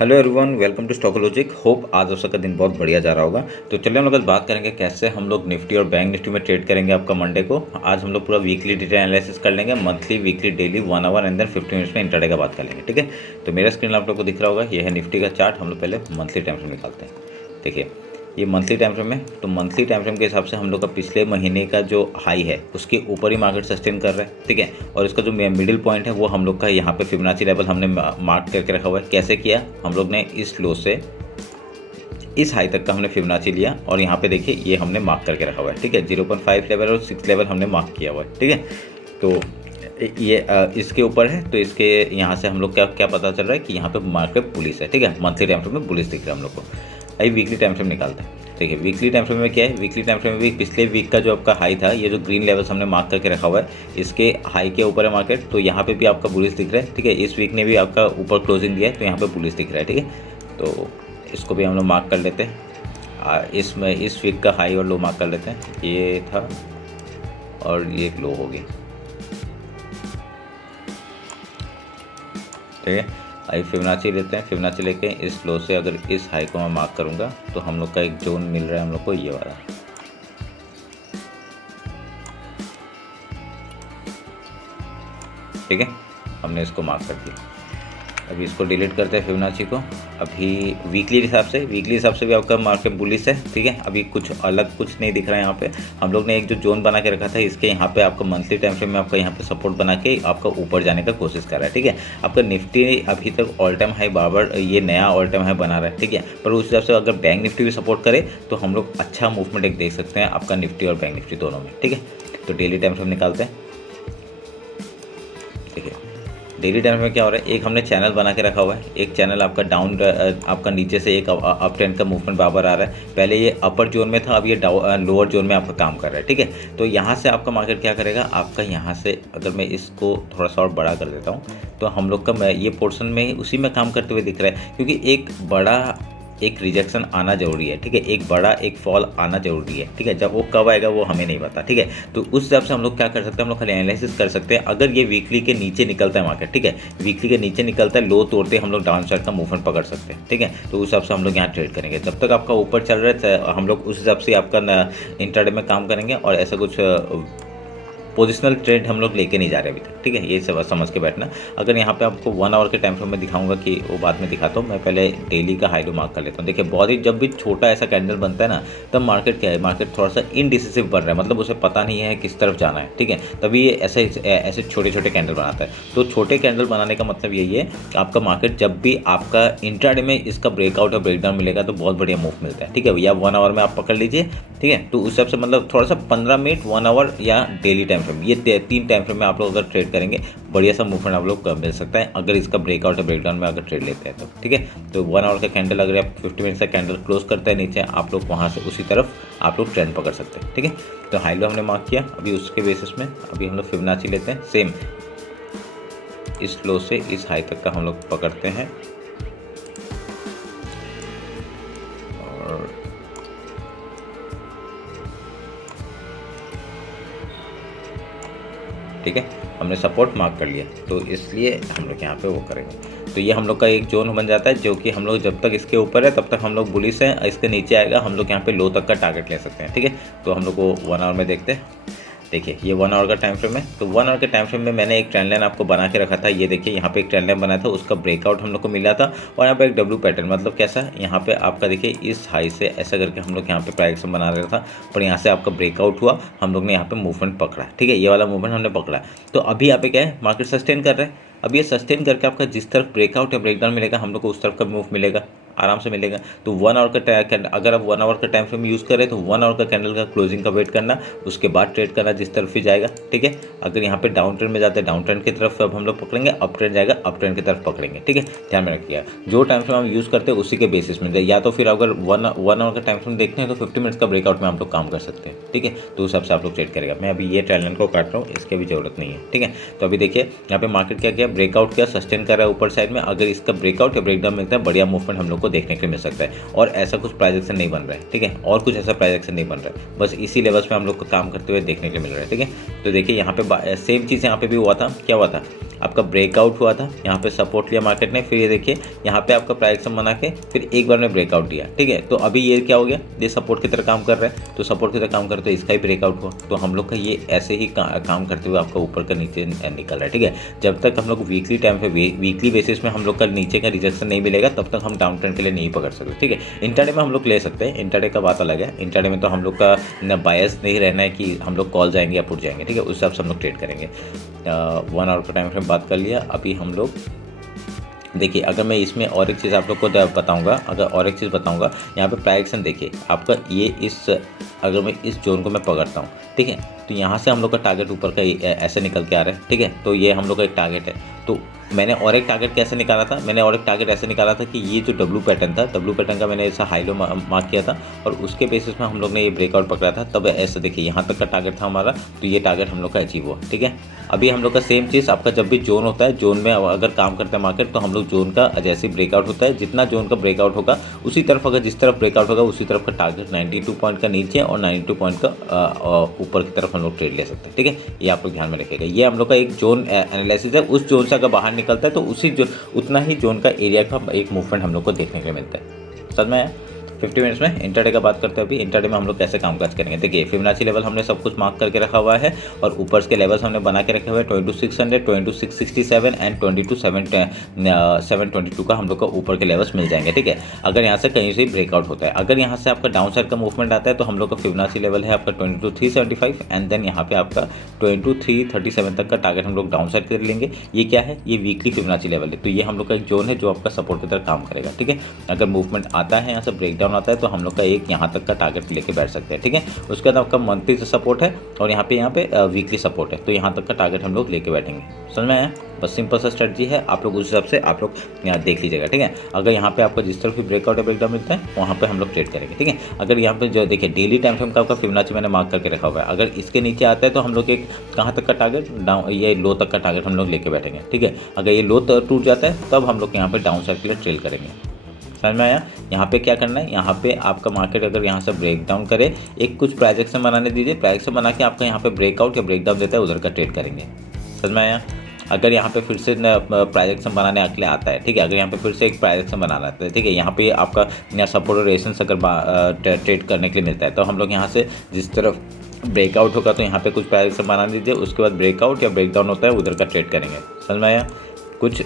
Hello everyone, welcome to Stocklogic. Hope आज आप सबका दिन बहुत बढ़िया जा रहा होगा। तो चलिए हम लोग आज बात करेंगे कैसे हम लोग निफ्टी और बैंक निफ्टी में ट्रेड करेंगे आपका मंडे को। आज हम लोग पूरा वीकली डेटा एनालिसिस कर लेंगे, monthly, weekly, daily, 1 hour and then 50 minutes में इंटरडे का बात कर लेंगे। ठीक है, तो मेरा स्क्रीन आप लोग को दिख रहा होगा, ये है निफ्टी का चार्ट। हम लोग पहले मंथली टाइम फ्रेम निकालते हैं। देखिए ये मंथली टाइम फ्रेम है, तो मंथली टाइम फ्रेम के हिसाब से हम लोग का पिछले महीने का जो हाई है उसके ऊपर ही मार्केट सस्टेन कर रहा है। ठीक है, और इसका जो मिडिल पॉइंट है वो हम लोग का यहाँ पे फिबोनाची लेवल हमने मार्क करके रखा हुआ है। कैसे किया, हम लोग ने इस लो से इस हाई तक का हमने फिबोनाची लिया और यहाँ पे देखिए ये हमने मार्क करके रखा हुआ है। ठीक है, 0.5 लेवल और 6 लेवल हमने मार्क किया हुआ है। ठीक है, तो ये इसके ऊपर है, तो इसके यहाँ से हम लोग क्या क्या पता चल रहा है कि यहाँ पे मार्केट बुलिश है। ठीक है, मंथली टाइम फ्रेम में बुलिश दिख रहा है हम लोग को। अभी वीकली टाइम फ्रेम निकालते हैं। देखिए वीकली टाइम फ्रेम में क्या है, वीकली टाइम फ्रेम में भी पिछले वीक का जो आपका हाई था, ये जो ग्रीन लेवल्स हमने मार्क करके रखा हुआ है, इसके हाई के ऊपर है मार्केट, तो यहाँ पे भी आपका बुलिश दिख रहा है। ठीक है, इस वीक ने भी आपका ऊपर क्लोजिंग दिया है, तो यहाँ पे बुलिश दिख रहा है। ठीक है, तो इसको भी हम लोग मार्क कर लेते हैं। इसमें इस वीक का हाई और लो मार्क कर लेते हैं। ये था और ये लो हो गई। ठीक है, अभी फिबोनाची लेते हैं। फिबोनाची लेके इस लो से अगर इस हाई को मैं मार्क करूंगा तो हम लोग का एक जोन मिल रहा है हम लोग को, ये वाला। ठीक है, हमने इसको मार्क कर दिया। अभी इसको डिलीट करते हैं फिबोनाची को। अभी वीकली हिसाब से भी आपका मार्केट बुलिश है। ठीक है, अभी कुछ अलग कुछ नहीं दिख रहा है यहाँ पे। हम लोग ने एक जो जोन बना के रखा था, इसके यहाँ पे आपका मंथली टाइम फ्रेम में आपका यहाँ पे सपोर्ट बना के आपका ऊपर जाने का कोशिश कर रहा है। ठीक है, आपका निफ्टी अभी तक ऑल टाइम हाई बार ये नया ऑल टाइम हाई बना रहा है। ठीक है, पर उस हिसाब से अगर बैंक निफ्टी भी सपोर्ट करे तो हम लोग अच्छा मूवमेंट एक देख सकते हैं आपका निफ्टी और बैंक निफ्टी दोनों में। ठीक है, तो डेली टाइम फ्रेम निकालते हैं। देखिए डेली टाइम में क्या हो रहा है, एक हमने चैनल बना के रखा हुआ है। एक चैनल आपका डाउन, आपका नीचे से एक अप ट्रेंड का मूवमेंट बार आ रहा है। पहले ये अपर जोन में था, अब ये लोअर जोन में आपका काम कर रहा है। ठीक है, तो यहाँ से आपका मार्केट क्या करेगा, आपका यहाँ से अगर मैं इसको थोड़ा सा और बड़ा कर देता हूँ तो हम लोग का ये पोर्शन में उसी में काम करते हुए दिख रहा है, क्योंकि एक रिजेक्शन आना जरूरी है। ठीक है, एक बड़ा एक फॉल आना जरूरी है। ठीक है, जब वो कब आएगा वो हमें नहीं पता। ठीक है, तो उस हिसाब से हम लोग क्या कर सकते हैं, हम लोग खाली एनालिसिस कर सकते हैं। अगर ये वीकली के नीचे निकलता है मार्केट, ठीक है, वीकली के नीचे निकलता है, लो तोड़ते हम लोग डाउन साइड का मूवमेंट पकड़ सकते हैं। ठीक है, तो उस हिसाब से हम लोग यहाँ ट्रेड करेंगे। जब तक आपका ऊपर चल रहा है हम लोग उस हिसाब से आपका इंट्राडे में काम करेंगे, और ऐसा कुछ पोजिशनल ट्रेड हम लोग लेके नहीं जा रहे अभी तक। ठीक है, ये सब समझ के बैठना। अगर यहाँ पे आपको 1 आवर के टाइम फ्रेम में दिखाऊंगा कि वो बाद में दिखाता हूँ, मैं पहले डेली का हाई लो मार्क कर लेता हूँ। देखिए बहुत ही जब भी छोटा ऐसा कैंडल बनता है ना, तब मार्केट क्या है, मार्केट थोड़ा सा इनडिसिसिव बन रहा है, मतलब उसे पता नहीं है किस तरफ जाना है। ठीक है, तभी ये ऐसे छोटे छोटे कैंडल बनाता है। तो छोटे कैंडल बनाने का मतलब यही है कि आपका मार्केट जब भी आपका इंट्राडे में इसका ब्रेकआउट और ब्रेकडाउन मिलेगा तो बहुत बढ़िया मूव मिलता है। ठीक है, या 1 आवर में आप पकड़ लीजिए। ठीक है, तो उस हिसाब से मतलब थोड़ा सा 15 मिनट, 1 आवर या डेली टाइम फ्रेम, ये 3 टाइम फ्रेम में आप लोग अगर ट्रेड करेंगे बढ़िया सा मूवमेंट आप लोग मिल सकता है, अगर इसका ब्रेकआउट और ब्रेकडाउन में अगर ट्रेड लेते हैं तो। ठीक है, तो 1 आवर का कैंडल अगर आप 50 मिनट का कैंडल क्लोज करते हैं नीचे, आप लोग वहाँ से उसी तरफ आप लोग ट्रेंड पकड़ सकते हैं। ठीक है, तो हाई लो हमने मार्क किया। अभी उसके बेसिस में अभी हम लोग फिबोनाची लेते हैं। सेम इस लो से इस हाई तक का हम लोग पकड़ते हैं, और ठीक है, हमने सपोर्ट मार्क कर लिया, तो इसलिए हम लोग यहाँ पे वो करेंगे। तो ये हम लोग का एक जोन बन जाता है, जो कि हम लोग जब तक इसके ऊपर है तब तक हम लोग बुलिश हैं। इसके नीचे आएगा हम लोग यहाँ पे लो तक का टारगेट ले सकते हैं। ठीक है, तो हम लोग को 1 आवर में देखते हैं। देखिए ये 1 आवर का टाइम फ्रेम है, तो 1 आवर के टाइम फ्रेम में मैंने एक ट्रेंड लाइन आपको बना के रखा था। ये देखिए यहाँ पे एक ट्रेंड लाइन बनाया था, उसका ब्रेकआउट हम लोग को मिला था, और यहाँ पे एक डब्ल्यू पैटर्न, मतलब कैसा, यहाँ पे आपका देखिए इस हाई से ऐसा करके हम लोग यहाँ पे प्राइस बना रहा था, पर यहाँ से आपका ब्रेकआउट हुआ, हम लोग ने यहाँ पे मूवमेंट पकड़ा। ठीक है, ये वाला मूवमेंट हमने पकड़ा। तो अभी यहाँ पे क्या है, मार्केट सस्टेन कर रहा है। अब ये सस्टेन करके आपका जिस तरफ ब्रेकआउट या ब्रेकडाउन मिलेगा हम लोग को उस तरफ का मूव मिलेगा, आराम से मिलेगा। तो 1 आवर का अगर आप 1 आवर का टाइम फ्रेम यूज़ करें तो 1 आवर का कैंडल का क्लोजिंग का वेट करना, उसके बाद ट्रेड करना जिस तरफ भी जाएगा। ठीक है, अगर यहाँ पे डाउन ट्रेंड में जाते हैं डाउन ट्रेंड की तरफ अब हम लोग पकड़ेंगे, अप ट्रेंड जाएगा अप ट्रेंड की तरफ पकड़ेंगे। ठीक है, ध्यान में रखिएगा, जो टाइम फ्रेम हम यूज़ करते हैं उसी के बेसिस में, या तो फिर अगर 1 आवर का टाइम फ्रेम देखते हैं तो 50 मिनट्स का ब्रेकआउट में आप लोग काम कर सकते हैं। ठीक है, तो उस हिसाब से आप लोग ट्रेड करेगा। मैं अभी ये ट्रेंड लाइन को काट रहा हूँ, इसकी भी जरूरत नहीं है। ठीक है, तो अभी देखिए यहाँ पे मार्केट क्या किया, ब्रेकआउट किया, सस्टेन कर रहा है ऊपर साइड में। अगर इसका ब्रेकआउट या ब्रेकडाउन मिलता है, बढ़िया मूवमेंट हम लोग को देखने के लिए मिल सकता है, और ऐसा कुछ प्राइस एक्शन नहीं बन रहा है। ठीक है, और कुछ ऐसा प्राइस एक्शन नहीं बन रहा है, बस इसी लेवल्स पे हम लोग को काम करते हुए देखने के लिए मिल रहा है। ठीक है, तो देखिए यहाँ पे सेम चीज़ यहाँ पे भी हुआ था। क्या हुआ था, आपका ब्रेकआउट हुआ था, यहाँ पे सपोर्ट लिया मार्केट ने, फिर ये देखिए यहाँ पे आपका प्राइस एक्शन बना के फिर एक बार में ब्रेकआउट दिया, ठीक है। तो अभी ये क्या हो गया, ये सपोर्ट की तरह काम कर रहा है, तो सपोर्ट की तरह काम कर रहा है तो इसका ही ब्रेकआउट हुआ, तो हम लोग का ये ऐसे ही काम करते हुए आपका ऊपर का नीचे निकल रहा है, ठीक है। जब तक हम लोग वीकली टाइम पे वीकली बेसिस में हम लोग का नीचे का रिजेक्शन नहीं मिलेगा तब तक हम डाउन ट्रेंड के लिए नहीं पकड़ सकते, ठीक है। इंट्राडे में हम लोग ले सकते हैं, इंट्राडे का बात अलग है। इंट्राडे में तो हम लोग का न बायस नहीं रहना है कि हम लोग कॉल जाएंगे या पुट जाएंगे, ठीक है, उस हिसाब से हम लोग ट्रेड करेंगे। 1 आवर का टाइम फ्रेम बात कर लिया। अभी हम लोग देखिए, अगर मैं इसमें और एक चीज़ आप लोग को बताऊंगा, अगर और एक चीज़ बताऊंगा, यहाँ पे प्राइस एक्शन देखिए आपका ये अगर मैं इस जोन को मैं पकड़ता हूँ, ठीक है, तो यहाँ से हम लोग का टारगेट ऊपर का ऐसे निकल के आ रहा है, ठीक है। तो ये हम लोग का एक टारगेट है। तो मैंने और एक टारगेट कैसे निकाला था, मैंने और एक टारगेट ऐसे निकाला था कि ये जो डब्लू पैटर्न था, डब्लू पैटर्न का मैंने ऐसा हाई लो मार्क किया था और उसके बेसिस में हम लोग ने ये ब्रेकआउट पकड़ा था। तब ऐसे देखिए यहाँ तक का टारगेट था हमारा, तो ये टारगेट हम लोग का अचीव हुआ, ठीक है। अभी हम लोग का सेम चीज़ आपका जब भी जोन होता है, जोन में अगर काम करता है मार्केट, तो हम लोग जोन का जैसे ब्रेकआउट होता है, जितना जोन का ब्रेकआउट होगा उसी तरफ, अगर जिस तरफ ब्रेकआउट होगा उसी तरफ का टारगेट 92 पॉइंट का नीचे और 92 पॉइंट का ऊपर की तरफ हम लोग ट्रेड ले सकते हैं, ठीक है। ये आप लोग ध्यान में रखिएगा। ये हम लोग का एक जोन एनालिसिस है, उस जोन से अगर बाहर निकलता है तो उसी उतना ही जोन का एरिया का एक मूवमेंट हम लोग को देखने के लिए मिलता है। समझ में 50 मिनट्स में इंट्राडे का बात करते हैं। अभी इंट्राडे में हम लोग कैसे कामकाज करेंगे, देखिए फिबोनाची लेवल हमने सब कुछ मार्क करके रखा हुआ है और ऊपर के लेवल्स हमने बना के रखे हुए हैं 22,600, 22,667 एंड 22,722 का हम लोग को ऊपर के लेवल्स मिल जाएंगे, ठीक है। अगर यहाँ से कहीं से ब्रेकआउट होता है, अगर यहाँ से आपका डाउन साइड का मूवमेंट आता है तो हम लोग का फिबोनाची लेवल है आपका 22,375 एंड देन यहाँ पे आपका 22,337 तक का टारगेट हम लोग डाउन साइड कर लेंगे। ये क्या है, ये वीकली फिबोनाची लेवल है, तो ये हम लोग का एक जोन है जो आपका सपोर्ट की तरह काम करेगा, ठीक है। अगर मूवमेंट आता है यहाँ से ब्रेकडाउन आता है तो हम लोग का एक यहाँ तक का टारगेट लेके बैठ सकते हैं, ठीक है। उसके बाद आपका मंथली सपोर्ट है और यहाँ पे वीकली सपोर्ट है, तो यहाँ तक का टारगेट हम लोग लेके बैठेंगे। समझ में आया? बस सिंपल सा स्ट्रेटजी है, आप लोग उस हिसाब से आप लोग यहाँ देख लीजिएगा, ठीक है। अगर यहाँ पे आपको जिस तरफ भी ब्रेकआउट या ब्रेकडाउन मिलता है वहाँ पे हम लोग ट्रेड करेंगे, ठीक है। अगर यहाँ पे जो देखिए डेली टाइम फ्रेम का आपका फिबोनाची मैंने मार्क करके रखा हुआ है, अगर इसके नीचे आता है तो हम लोग एक कहाँ तक का टारगेट डाउन, ये लो तक का टारगेट हम लोग लेके बैठेंगे, ठीक है। अगर ये लो टूट जाता है तब हम लोग यहाँ पे डाउन साइड के लिए ट्रेड करेंगे। समझ में आया? यहाँ पे क्या करना है, यहाँ पे आपका मार्केट अगर यहाँ से ब्रेक डाउन करे, एक कुछ प्राइस एक्शन बनाने दीजिए, प्राइस एक्शन बना के आपका यहाँ पे ब्रेकआउट या ब्रेकडाउन देता है उधर का ट्रेड करेंगे। समझ में आया? अगर यहाँ पे फिर से प्राइस एक्शन बनाने के लिए आता है, ठीक है, अगर यहाँ पे फिर से एक प्राइस एक्शन बनाना आता है, ठीक है, यहाँ पे आपका यहाँ सपोर्ट और रेजिस्टेंस अगर ट्रेड करने के लिए मिलता है तो हम लोग यहाँ से जिस तरफ ब्रेकआउट होगा तो यहाँ पे कुछ प्राइस एक्शन बना दीजिए, उसके बाद ब्रेकआउट या ब्रेकडाउन होता है उधर का ट्रेड करेंगे। समझ में आया? कुछ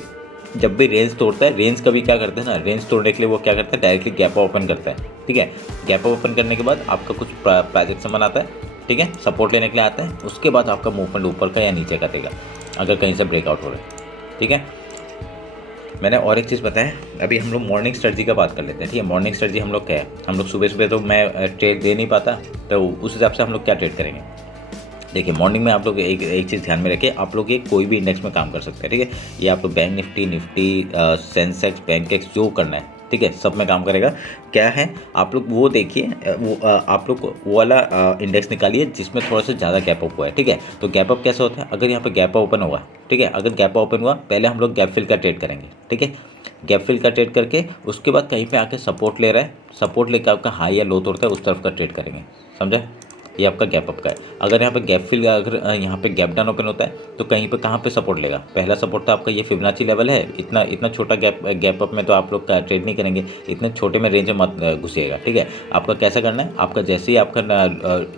जब भी रेंज तोड़ता है, रेंज कभी क्या करते हैं ना, रेंज तोड़ने के लिए वो क्या करता है, डायरेक्टली गैप ओपन करता है, ठीक है। गैप ओपन करने के बाद आपका कुछ प्राइस एक्शन बनाता है, ठीक है, सपोर्ट लेने के लिए आता है, उसके बाद आपका मूवमेंट ऊपर का या नीचे का देगा अगर कहीं से ब्रेकआउट हो रहा है, ठीक है। मैंने और एक चीज़ बताया, अभी हम लोग मॉर्निंग स्ट्रेटजी का बात कर लेते हैं, ठीक है। मॉर्निंग स्ट्रेटजी हम लोग क्या है, हम लोग सुबह सुबह तो मैं ट्रेड दे नहीं पाता, तो उस हिसाब से हम लोग क्या ट्रेड करेंगे। देखिए मॉर्निंग में आप लोग एक चीज़ ध्यान में रखिए, आप लोग ये कोई भी इंडेक्स में काम कर सकते हैं, ठीक है। ये आप लोग बैंक निफ्टी, सेंसेक्स, बैंकेक्स जो करना है, ठीक है, सब में काम करेगा। क्या है, आप लोग वो देखिए, आप लोग वो वाला इंडेक्स निकालिए जिसमें थोड़ा सा ज़्यादा गैप अप हुआ है, ठीक है। तो गैप अप कैसे होता है, अगर यहाँ पे गैप ओपन हुआ, ठीक है, अगर गैप ओपन हुआ पहले हम लोग गैप फिल का ट्रेड करेंगे, ठीक है। गैप फिल का ट्रेड करके उसके बाद कहीं पे आके सपोर्ट ले रहा है, सपोर्ट लेकर आपका हाई या लो तोड़ता है उस तरफ का ट्रेड करेंगे। समझा? ये आपका गैप अप का है। अगर यहाँ पे गैप फिल, अगर यहाँ पे गैप डाउन ओपन होता है तो कहीं पे कहाँ पे सपोर्ट लेगा, पहला सपोर्ट तो आपका ये फिबोनाची लेवल है। इतना छोटा गैप अप में तो आप लोग का ट्रेड नहीं करेंगे, इतने छोटे में रेंज में मत घुसिएगा, ठीक है। आपका कैसा करना है, आपका जैसे ही आपका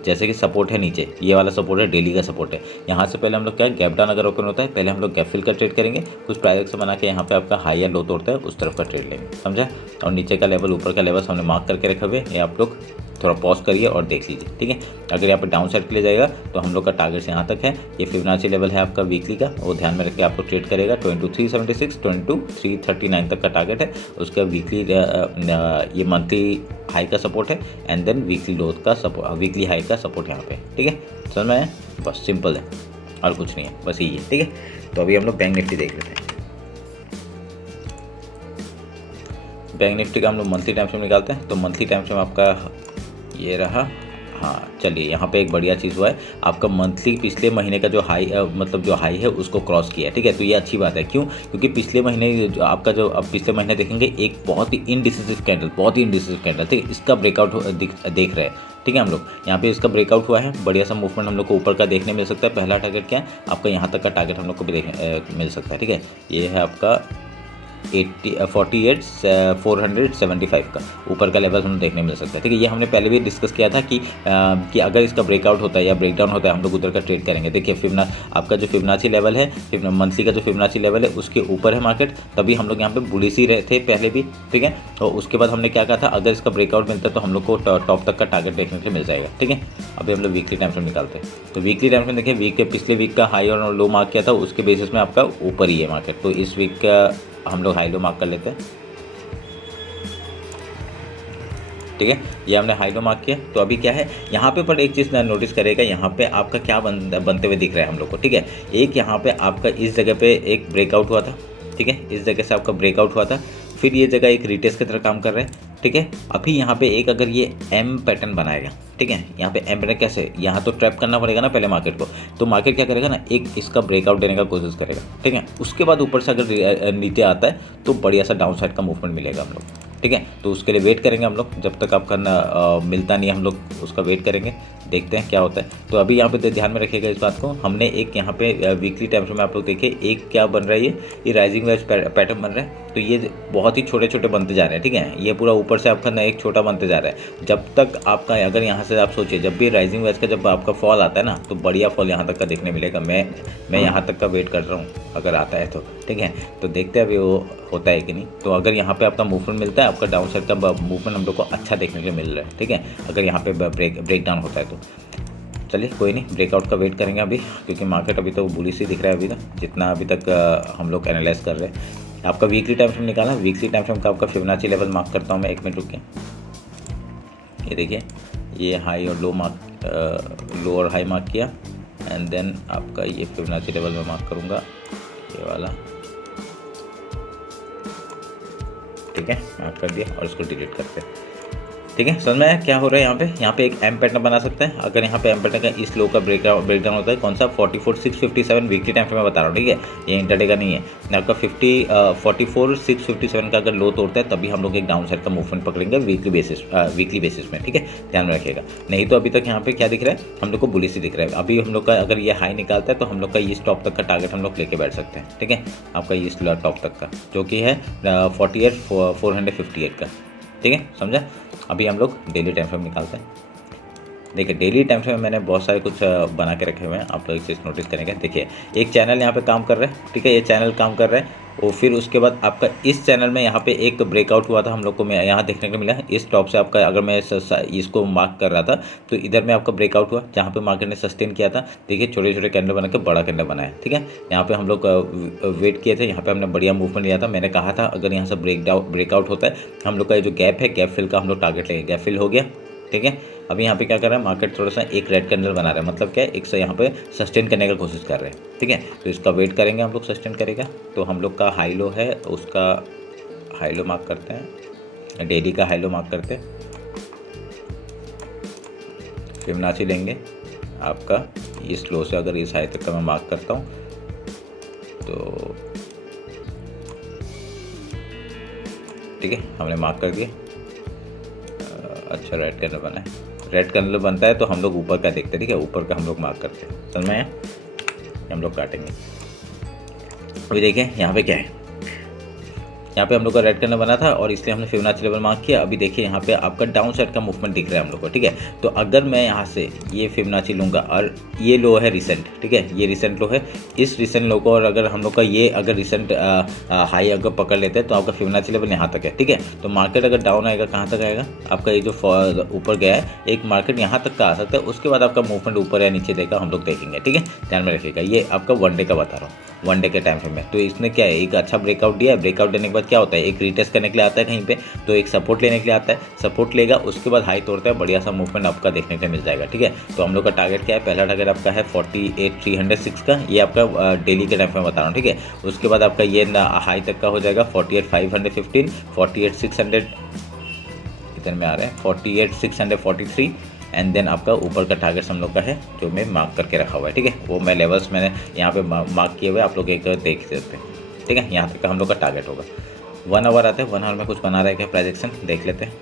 जैसे कि सपोर्ट है नीचे, ये वाला सपोर्ट है, डेली का सपोर्ट है, यहाँ से पहले हम लोग क्या, गैप डाउन अगर ओपन होता है पहले हम लोग गैप फिल का ट्रेड करेंगे, कुछ प्राइस से बना के यहाँ पे आपका हाई या लो तोड़ता है उस तरफ का ट्रेड लेंगे। समझा? और नीचे का लेवल ऊपर का लेवल हमने मार्क करके रखे हुए, ये आप लोग थोड़ा पॉज करिए और देख लीजिए, ठीक है। अगर यहाँ पर डाउन साइड के लिए जाएगा तो हम लोग का टारगेट यहाँ तक है, ये फिबोनाची लेवल है आपका वीकली का, वो ध्यान में रख के आपको ट्रेड करेगा। 22,376, 22,339 तक का टारगेट है, उसका वीकली ये मंथली हाई का सपोर्ट है एंड देन वीकली लो का सपोर्ट, वीकली हाई का सपोर्ट यहाँ पे, ठीक है। समझ में आया? बस सिंपल है और कुछ नहीं है, बस यही है, ठीक है। तो अभी हम लोग बैंक निफ्टी देख लेते हैं। बैंक निफ्टी का हम लोग मंथली टाइम फ्रेम निकालते हैं, तो मंथली टाइम फ्रेम आपका ये रहा, हाँ चलिए यहाँ पे एक बढ़िया चीज़ हुआ है, आपका मंथली पिछले महीने का जो हाई मतलब जो हाई है उसको क्रॉस किया है, ठीक है। तो ये अच्छी बात है, क्यों? क्योंकि पिछले महीने जो आपका जो अब पिछले महीने देखेंगे एक बहुत ही इनडिसिसिव कैंडल, बहुत ही इनडिसिसिव कैंडल, ठीक है, इसका ब्रेकआउट देख रहे हैं, ठीक है। हम लोग यहाँ पे इसका ब्रेकआउट हुआ है, बढ़िया सा मूवमेंट हम लोग को ऊपर का देखने मिल सकता है। पहला टारगेट क्या है आपका, यहाँ तक का टारगेट हम लोग को भी मिल सकता है, ठीक है। ये है आपका 48,475 का ऊपर का लेवल हमें देखने मिल सकता है, ठीक है। ये हमने पहले भी डिस्कस किया था कि अगर इसका ब्रेकआउट होता है या ब्रेकडाउन होता है हम लोग उधर का ट्रेड करेंगे। देखिए आपका जो फिबोनाची लेवल है, मंथली का जो फिबोनाची लेवल है उसके ऊपर है मार्केट, तभी हम लोग यहाँ पे बुलिश ही रहे थे पहले भी, ठीक है। और उसके बाद हमने क्या कहा था, अगर इसका ब्रेकआउट मिलता है तो हम लोग को टॉप तक का टारगेट देखने को मिल जाएगा, ठीक है। अभी हम लोग वीकली टाइम फ्रेम निकालते हैं। तो वीकली टाइम फ्रेम देखिए, पिछले वीक का हाई और लो मार्क किया था, उसके बेसिस में आपका ऊपर ही है मार्केट। तो इस वीक का हम लोग हाई लो मार्क कर लेते हैं, ठीक है। ये हमने हाई लो मार्क किया। तो अभी क्या है यहाँ पे, पर एक चीज़ नोटिस करेगा, यहाँ पे आपका क्या बनते हुए दिख रहा है हम लोग को, ठीक है। एक यहाँ पे आपका इस जगह पे एक ब्रेकआउट हुआ था, ठीक है, इस जगह से आपका ब्रेकआउट हुआ था, फिर ये जगह एक रिटेस्ट की तरह काम कर रहा है, ठीक है। अभी यहाँ पे एक अगर ये एम पैटर्न बनाएगा, ठीक है, यहाँ पे एम पैटर्न कैसे, यहाँ तो ट्रैप करना पड़ेगा ना पहले मार्केट को, तो मार्केट क्या करेगा ना, एक इसका ब्रेकआउट देने का कोशिश करेगा, ठीक है। उसके बाद ऊपर से अगर नीचे आता है तो बढ़िया सा डाउन साइड का मूवमेंट मिलेगा हम लोग, ठीक है। तो उसके लिए वेट करेंगे हम लोग, जब तक आपका मिलता नहीं है हम लोग उसका वेट करेंगे, देखते हैं क्या होता है। तो अभी यहाँ पे ध्यान में रखिएगा इस बात को, हमने एक यहाँ पे वीकली टाइम फ्रेम में आप लोग देखिए एक क्या बन रहा है, ये राइजिंग वेज पैटर्न बन रहा है। तो ये बहुत ही छोटे छोटे बनते जा रहे हैं, ठीक है। ये पूरा ऊपर से आपका ना एक छोटा बनते जा रहा है। जब तक आपका, अगर यहाँ से आप सोचिए, जब भी राइजिंग वेज का जब आपका फॉल आता है ना, तो बढ़िया फॉल यहाँ तक का देखने मिलेगा। मैं यहाँ तक का वेट कर रहा हूँ, अगर आता है तो, ठीक है। तो देखते हैं अभी वो होता है कि नहीं। तो अगर यहाँ पे आपका मूवमेंट मिलता है, आपका डाउन साइड का मूवमेंट हम लोग को अच्छा देखने को मिल रहा है, ठीक है। अगर यहाँ पे ब्रेक डाउन होता है तो चलिए कोई नहीं, ब्रेकआउट का वेट करेंगे अभी, क्योंकि मार्केट अभी तो बुलिश ही दिख रहा है अभी, जितना अभी तक हम लोग एनालाइज कर रहे हैं। आपका वीकली टाइम फ्रेम निकाला, वीकली टाइम फ्रेम का आपका फिबोनाची लेवल मार्क करता हूँ मैं, 1 मिनट रुक के। ये देखिए, ये हाई और लो मार्क, लो और हाई मार्क किया, एंड देन आपका ये फिबोनाची लेवल में मार्क करूँगा, ये वाला, ठीक है, मार्क कर दिया और इसको डिलीट करते हैं, ठीक है। समझ में आया क्या हो रहा है यहाँ पे एक एम पैटर्न बना सकते हैं। अगर यहाँ पे एम पैटर्न का इस लो का ब्रेकडाउन होता है, कौन सा 44,657 वीकली टाइम फ्रेम में बता रहा हूँ, ठीक है, ये इंटरडे का नहीं है। आपका 44,657 का अगर लो तोड़ता है तभी हम लोग एक डाउन साइड का मूवमेंट पकड़ेंगे वीकली बेसिस में, ठीक है, ध्यान में रखिएगा। नहीं तो अभी तक यहाँ पे क्या दिख रहा है हम लोग को, बुलिश ही दिख रहा है। अभी हम लोग का अगर ये हाई निकालता है तो हम लोग का इस टॉप तक का टारगेट हम लोग लेके बैठ सकते हैं, ठीक है। आपका इस टॉप तक का जो कि है 48,458 का, ठीक है, समझा। अभी हम लोग डेली टाइम फ्रेम निकालते हैं। देखिए डेली टाइम फ्रेम में मैंने बहुत सारे कुछ बना के रखे हुए हैं, आप लोग एक चीज़ नोटिस करेंगे। देखिए एक चैनल यहाँ पे काम कर रहा है, ठीक है, ये चैनल काम कर रहा है, और फिर उसके बाद आपका इस चैनल में यहाँ पे एक ब्रेकआउट हुआ था हम लोग को, मैं यहाँ देखने को मिला इस टॉप से आपका, अगर मैं इसको मार्क कर रहा था तो इधर में आपका ब्रेकआउट हुआ, जहाँ पे मार्केट ने सस्टेन किया था। देखिए छोटे छोटे कैंडल बना के बड़ा कैंडल बनाया, ठीक है। यहाँ पे हम लोग वेट किए थे, यहाँ पे हमने बढ़िया मूवमेंट लिया था। मैंने कहा था अगर यहाँ से ब्रेकआउट होता है, हम लोग का जो गैप है, गैप फिल का हम लोग टारगेट लेंगे। गैप फिल हो गया, ठीक है। अभी यहाँ पे क्या कर रहा है मार्केट, थोड़ा सा एक रेड कैंडल बना रहा है, मतलब क्या है, एक से यहाँ पे सस्टेन करने का कोशिश कर रहे हैं, ठीक है। तो इसका वेट करेंगे हम लोग, सस्टेन करेगा तो हम लोग का हाई लो है, उसका हाई लो मार्क करते हैं, डेली का हाई लो मार्क करते हैं, फिबोनाची लेंगे आपका इस लो से, अगर इस हाई तक का मैं मार्क करता हूँ तो ठीक है, हमने मार्क कर दिया। अच्छा रेड कैंडल बना है, रेड कैंडल बनता है तो हम लोग ऊपर का देखते हैं, ठीक है, ऊपर का हम लोग मार्क करते हैं, समझ में आया, हम लोग काटेंगे। अभी देखिए यहाँ पे क्या है, यहाँ पे हम लोग का रेड कैंडल बना था और इसलिए हमने फिबोनाची लेवल मार्क किया। अभी देखिए यहाँ पे आपका डाउन साइड का मूवमेंट दिख रहा है हम लोग को, ठीक है। तो अगर मैं यहाँ से ये फिबोनाची लूँगा और ये लो है रिसेंट, ठीक है, ये रिसेंट लो है, इस रिसेंट लो को, और अगर हम लोग का ये अगर रिसेंट हाई अगर पकड़ लेते हैं तो आपका फिबोनाची लेवल यहाँ तक है, ठीक है। तो मार्केट अगर डाउन आएगा कहाँ तक आएगा, आपका ये जो ऊपर गया है एक मार्केट यहाँ तक का आ सकता है, उसके बाद आपका मूवमेंट ऊपर या नीचे देगा हम लोग देखेंगे, ठीक है, ध्यान में रखिएगा। ये आपका 1 डे का बता रहा हूँ, 1 डे के टाइम फ्रेम में। तो इसने क्या है, एक अच्छा ब्रेकआउट दिया है, ब्रेकआउट देने के बाद क्या होता है, एक रीटेस्ट करने के लिए आता है कहीं पे, तो एक सपोर्ट लेने के लिए आता है, सपोर्ट लेगा, उसके बाद हाई तोड़ता है, बढ़िया सा मूवमेंट आपका देखने को मिल जाएगा, ठीक है। तो हम लोग का टारगेट क्या है, पहला टारगेट आपका है 48,306 का, ये आपका डेली के टाइम फ्रेम बता रहा हूँ, ठीक है। उसके बाद आपका ये हाई तक का हो जाएगा 48,515, 48,600 इधर में आ रहे हैं, 48,643, एंड देन आपका ऊपर का टारगेट्स हम लोग का है जो मैं मार्क करके रखा हुआ है, ठीक है। वो मैं लेवल्स मैंने यहाँ पे मार्क किए हुए, आप लोग एक देख सकते हैं, ठीक है। यहाँ तक का हम लोग का टारगेट होगा। 1 आवर आते हैं, 1 आवर में कुछ बना रहा है क्या प्रोजेक्शन, देख लेते हैं,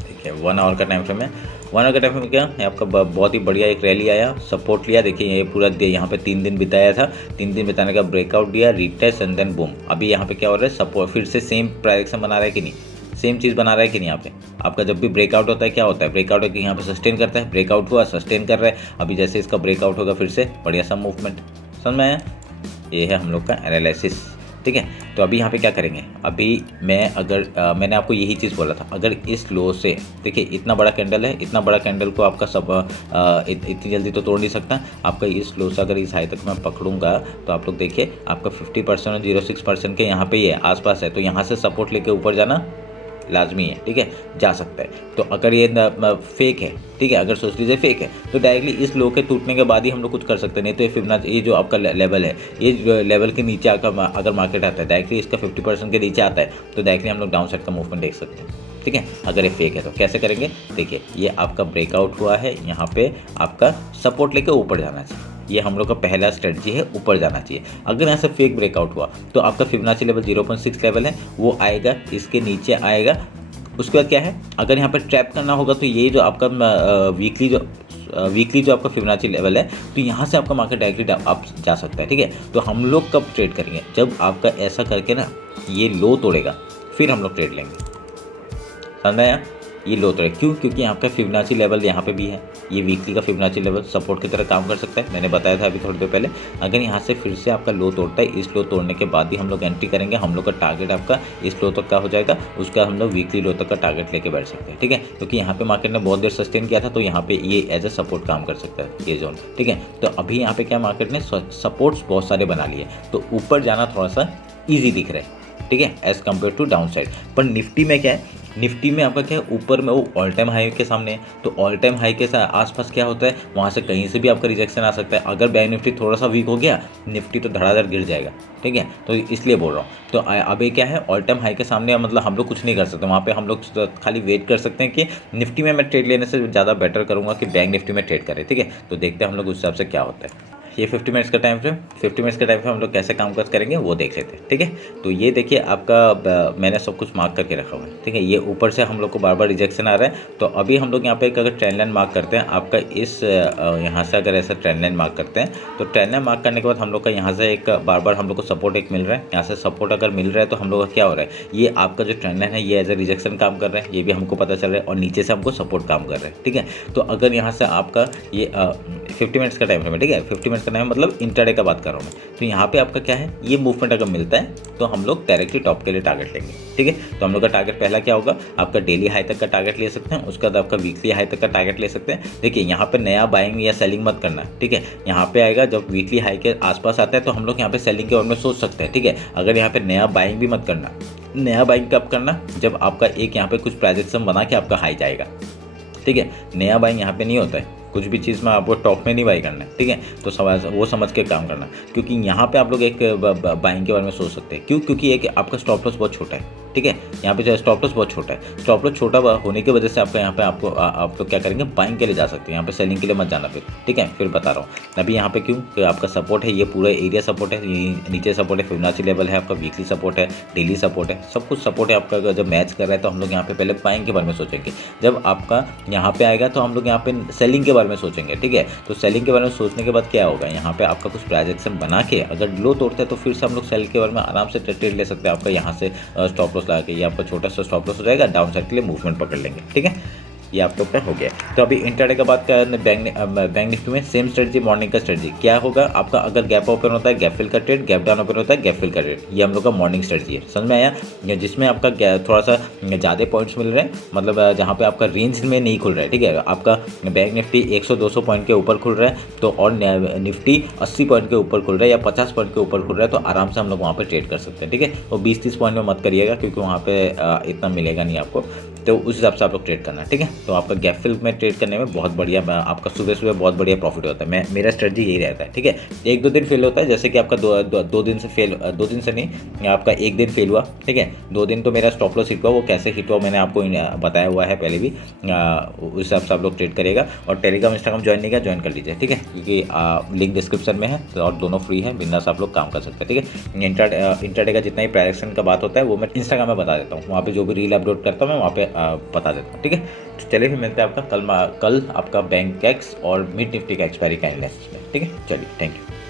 ठीक है। 1 आवर का टाइम फ्रेम है। 1 आवर का टाइम फ्रेम क्या है आपका, बहुत ही बढ़िया एक रैली आया, सपोर्ट लिया, देखिए ये पूरा यहाँ पे 3 दिन बिताया था, 3 दिन बिताने का ब्रेकआउट दिया, रिटेस्ट एंड देन बूम। अभी यहाँ पे क्या हो रहा है, सपोर्ट फिर से सेम प्रोजेक्शन बना रहा है कि नहीं, सेम चीज़ बना रहा है कि नहीं। यहाँ पे आपका जब भी ब्रेकआउट होता है क्या होता है, ब्रेकआउट है कि यहाँ पे सस्टेन करता है, ब्रेकआउट हुआ सस्टेन कर रहा है, अभी जैसे इसका ब्रेकआउट होगा फिर से बढ़िया सा मूवमेंट, समझ में आया। ये है हम लोग का एनालिसिस, ठीक है। तो अभी यहाँ पे क्या करेंगे, अभी मैंने आपको यही चीज़ बोला था, अगर इस लो से देखिए इतना बड़ा कैंडल है, इतना बड़ा कैंडल को आपका सब इतनी जल्दी तो तोड़ नहीं सकता। आपका इस लो से अगर इस हाई तक मैं पकड़ूंगा तो आप लोग देखिए आपका 50% और 0.6% के यहाँ पे ही है, आसपास है, तो यहाँ से सपोर्ट लेके ऊपर जाना लाजमी है, ठीक है, जा सकता है। तो अगर ये फेक है, ठीक है, अगर सोच लीजिए फेक है तो डायरेक्टली इस लो के टूटने के बाद ही हम लोग कुछ कर सकते हैं, नहीं तो ये फिबोनाची, ये जो आपका लेवल है, ये लेवल के नीचे आकर अगर मार्केट आता है डायरेक्टली इसका 50% के नीचे आता है तो डायरेक्टली हम लोग डाउन साइड का मूवमेंट देख सकते हैं, ठीक है। अगर ये फेक है तो कैसे करेंगे, देखिए ये आपका ब्रेकआउट हुआ है, यहाँ पे आपका सपोर्ट लेके ऊपर जाना चाहिए, ये हम लोग का पहला स्ट्रेटजी है, ऊपर जाना चाहिए। अगर यहाँ से फेक ब्रेकआउट हुआ तो आपका फिबोनाची लेवल 0.6 लेवल है, वो आएगा, इसके नीचे आएगा। उसके बाद क्या है, अगर यहाँ पर ट्रैप करना होगा तो ये जो आपका वीकली जो आपका फिबोनाची लेवल है, तो यहाँ से आपका मार्केट डायरेक्टली आप जा सकता है, ठीक है। तो हम लोग कब ट्रेड करेंगे, जब आपका ऐसा करके ना ये लो तोड़ेगा फिर हम लोग ट्रेड लेंगे, समझ में आया। ये लो तोड़े क्यों, क्योंकि यहाँ का फिबोनाची लेवल यहाँ पे भी है, ये वीकली का फिबोनाची लेवल सपोर्ट की तरह काम कर सकता है, मैंने बताया था अभी थोड़ी देर पहले। अगर यहाँ से फिर से आपका लो तोड़ता है, इस लो तोड़ने के बाद ही हम लोग एंट्री करेंगे, हम लोग का टारगेट आपका इस लो तक का हो जाएगा, उसका हम लोग वीकली लो तक का टारगेट लेके बैठ सकते हैं, ठीक है। क्योंकि यहाँ पे मार्केट ने बहुत देर सस्टेन किया था तो यहाँ पे ये एज ए सपोर्ट काम कर सकता है ये जोन, ठीक है। तो अभी यहाँ पे क्या मार्केट ने सपोर्ट्स बहुत सारे बना लिए, तो ऊपर जाना थोड़ा सा ईजी दिख रहा है, ठीक है, as compare to down side. पर निफ्टी में क्या है, निफ्टी में आपका क्या है, ऊपर में वो ऑल टाइम हाई के सामने है, तो ऑल टाइम हाई के आसपास क्या होता है, वहाँ से कहीं से भी आपका रिजेक्शन आ सकता है। अगर बैंक निफ्टी थोड़ा सा वीक हो गया, निफ्टी तो धड़ाधड़ गिर जाएगा, ठीक है। तो इसलिए बोल रहा हूँ। तो अब ये क्या है, ऑल टाइम हाई के सामने, मतलब हम लोग कुछ नहीं कर सकते वहाँ पे, हम लोग खाली वेट कर सकते हैं कि निफ्टी में मैं ट्रेड लेने से ज़्यादा बेटर करूँगा कि बैंक निफ्टी में ट्रेड करें, ठीक है। तो देखते हैं हम लोग उस हिसाब से क्या होता है। ये 50 मिनट्स का टाइम फ्रेम, 50 मिनट्स का टाइम फ्रेम हम लोग कैसे काम करेंगे वो देख लेते हैं, ठीक है। तो ये देखिए आपका मैंने सब कुछ मार्क करके रखा हुआ है, ठीक है। ये ऊपर से हम लोग को बार बार रिजेक्शन आ रहा है, तो अभी हम लोग यहाँ पे अगर ट्रेंड लाइन मार्क करते हैं, आपका इस यहाँ से अगर ऐसा ट्रेंड लाइन मार्क करते हैं, तो ट्रेंड लाइन मार्क करने के बाद हम लोग का यहाँ से एक बार बार हम लोग को सपोर्ट एक मिल रहा है, यहाँ से सपोर्ट अगर मिल रहा है तो हम लोग का क्या हो रहा है, ये आपका जो ट्रेंड लाइन है ये एज ए रिजेक्शन काम कर रहा है, ये भी हमको पता चल रहा है, और नीचे से हमको सपोर्ट काम कर रहा है, ठीक है। तो अगर यहाँ से आपका ये 50 मिनट्स का टाइम फ्रेम है, ठीक है, 50 मिनट्स का टाइम मतलब इंट्राडे का बात कर रहा हूँ मैं। तो यहाँ पे आपका क्या है, ये मूवमेंट अगर मिलता है तो हम लोग डायरेक्टली टॉप के लिए टारगेट लेंगे, ठीक है। तो हम लोग का टारगेट पहला क्या होगा, आपका डेली हाई तक का टारगेट ले सकते हैं, उसके बाद आपका वीकली हाई तक का टारगेट ले सकते हैं। देखिए यहाँ पे नया बाइंग या सेलिंग मत करना, ठीक है। यहाँ पे आएगा जब वीकली हाई के आसपास आता है तो हम लोग यहाँ पे सेलिंग के बारे में सोच सकते हैं, ठीक है। अगर यहाँ पे नया बाइंग भी मत करना, नया बाइंग कब करना, जब आपका एक यहाँ पे कुछ प्रोजेक्शन बना के आपका हाई जाएगा, ठीक है। नया बाइंग यहाँ पे नहीं होता है, कुछ भी चीज़ में आपको टॉप में नहीं बाई करना है, ठीक है। तो वो समझ के काम करना, क्योंकि यहाँ पे आप लोग एक बाइंग के बारे में सोच सकते हैं, क्यों, क्योंकि एक आपका स्टॉप लॉस बहुत छोटा है, ठीक है। यहाँ पे जो स्टॉप लॉस बहुत छोटा है, स्टॉप लॉस छोटा होने की वजह से आपका यहाँ पे आप लोग क्या करेंगे, बाइंग के लिए जा सकते हैं, यहाँ पे सेलिंग के लिए मत जाना फिर, ठीक है। फिर बता रहा हूँ अभी यहाँ पे क्यों, कि आपका सपोर्ट है, ये पूरा एरिया सपोर्ट है, नीचे सपोर्ट है, फिबोनाची लेवल है, आपका वीकली सपोर्ट है, डेली सपोर्ट है, सब कुछ सपोर्ट है आपका। जब मैच कर रहा है तो हम लोग यहाँ पे पहले बाइंग के बारे में सोचेंगे, जब आपका यहाँ पे आएगा तो हम लोग यहाँ पे सेलिंग के बारे में सोचेंगे, ठीक है। तो सेलिंग के बारे में सोचने के बाद क्या होगा, यहाँ पे आपका कुछ प्रोजेक्शन बना के अगर लो तोड़ते हैं तो फिर से हम लोग सेल के बारे में आराम से ट्रेड ले सकते हैं। आपका यहाँ से स्टॉप लॉस लगा के ये आपका छोटा सा स्टॉप लॉस हो जाएगा, डाउन साइड के लिए मूवमेंट पकड़ लेंगे, ठीक है। ये आप लोग का हो गया। तो अभी इंट्राडे का बात कर, बैंक निफ्टी में सेम स्ट्रेटजी, मॉर्निंग का स्ट्रेटजी क्या होगा आपका, अगर गैप ओपन होता है गैप फिल का ट्रेड, गैप डाउन ओपन होता है गैप फिल का ट्रेड, ये हम लोग का मॉर्निंग स्ट्रेटजी है, समझ में आया। जिसमें आपका थोड़ा सा ज़्यादा पॉइंट्स मिल रहे हैं, मतलब जहाँ पे आपका रेंज में नहीं खुल रहा है, ठीक है। आपका बैंक निफ्टी 100-200 पॉइंट के ऊपर खुल रहा है तो, और निफ्टी 80 पॉइंट के ऊपर खुल रहा है या 50 पॉइंट के ऊपर खुल रहा है तो आराम से हम लोग वहाँ पर ट्रेड कर सकते हैं, ठीक है। और 20-30 पॉइंट में मत करिएगा क्योंकि वहाँ पे इतना मिलेगा नहीं आपको। तो उस हिसाब से आप लोग ट्रेड करना, ठीक है। तो आपका गैप फिल में ट्रेड करने में बहुत बढ़िया, आपका सुबह सुबह बहुत बढ़िया प्रॉफिट होता है। मेरा स्ट्रेटजी यही रहता है, ठीक है। 1-2 दिन फेल होता है, जैसे कि आपका 2 दिन से फेल, 2 दिन से नहीं, आपका 1 दिन फेल हुआ, ठीक है। 2 दिन तो मेरा स्टॉप लॉस हिट हुआ, वो कैसे हिट हुआ मैंने आपको बताया हुआ है पहले भी। उस हिसाब से आप लोग ट्रेड करेगा। और टेलीग्राम इंस्टाग्राम ज्वाइन नहीं किया, ज्वाइन कर लीजिए, ठीक है, क्योंकि लिंक डिस्क्रिप्शन में है, तो और दोनों फ्री है, बिंदास आप लोग काम कर सकते हैं, ठीक है। इंट्राडे का जितना ही प्राइस का बात होता है वो मैं इंस्टाग्राम में बता देता हूँ, वहाँ पे जो भी रील अपलोड करता हूँ मैं वहाँ पे बता देता हूँ, ठीक है। तो चलिए फिर मिलते हैं आपका कल आपका बैंक एक्स और मिड निफ्टी का एक्सपायरी का एनालिसिस में, ठीक है। चलिए, थैंक यू।